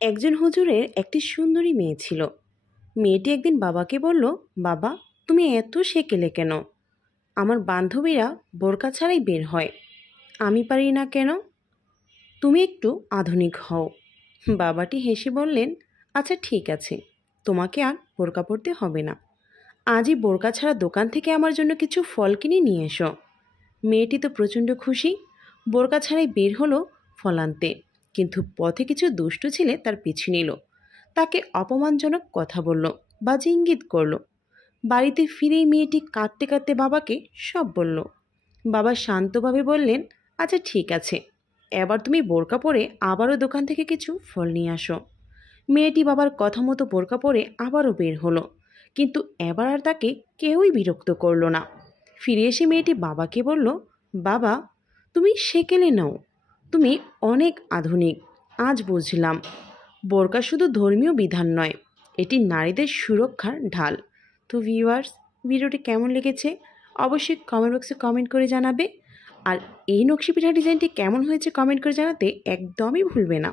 একজন হুজুরের একটি সুন্দরী মেয়ে ছিল। মেয়েটি একদিন বাবাকে বলল, বাবা, তুমি এত সেকেলে কেন? আমার বান্ধবীরা বোরকা ছাড়াই বের হয়, আমি পারি না কেন? তুমি একটু আধুনিক হও। বাবাটি হেসে বললেন, আচ্ছা ঠিক আছে, তোমাকে আর বোরকা পরতে হবে না। আজই বোরকা ছাড়া দোকান থেকে আমার জন্য কিছু ফল কিনে নিয়ে এসো। মেয়েটি তো প্রচণ্ড খুশি, বোরকা ছাড়াই বের হলো ফল আনতে। কিন্তু পথে কিছু দুষ্টু ছেলে তার পিছু নিল, তাকে অপমানজনক কথা বলল, বাজে ইঙ্গিত করলো। বাড়িতে ফিরেই মেয়েটি কাঁদতে কাঁদতে বাবাকে সব বলল। বাবা শান্তভাবে বললেন, আচ্ছা ঠিক আছে, এবার তুমি বোরকা পরে আবারও দোকান থেকে কিছু ফল নিয়ে আসো। মেয়েটি বাবার কথা মতো বোরকা পরে আবারও বের হলো, কিন্তু এবার আর তাকে কেউই বিরক্ত করলো না। ফিরে এসে মেয়েটি বাবাকে বলল, বাবা, তুমি সেকেলে নাও, তুমি অনেক আধুনিক। আজ বুঝলাম, বোরকা শুধু ধর্মীয় বিধান নয়, এটি নারীদের সুরক্ষার ঢাল। তো ভিউয়ার্স, ভিডিওটি কেমন লেগেছে অবশ্যই কমেন্ট বক্সে কমেন্ট করে জানাবে। আর এই নকশি পিঠা ডিজাইনটি কেমন হয়েছে কমেন্ট করে জানাতে একদমই ভুলবে না।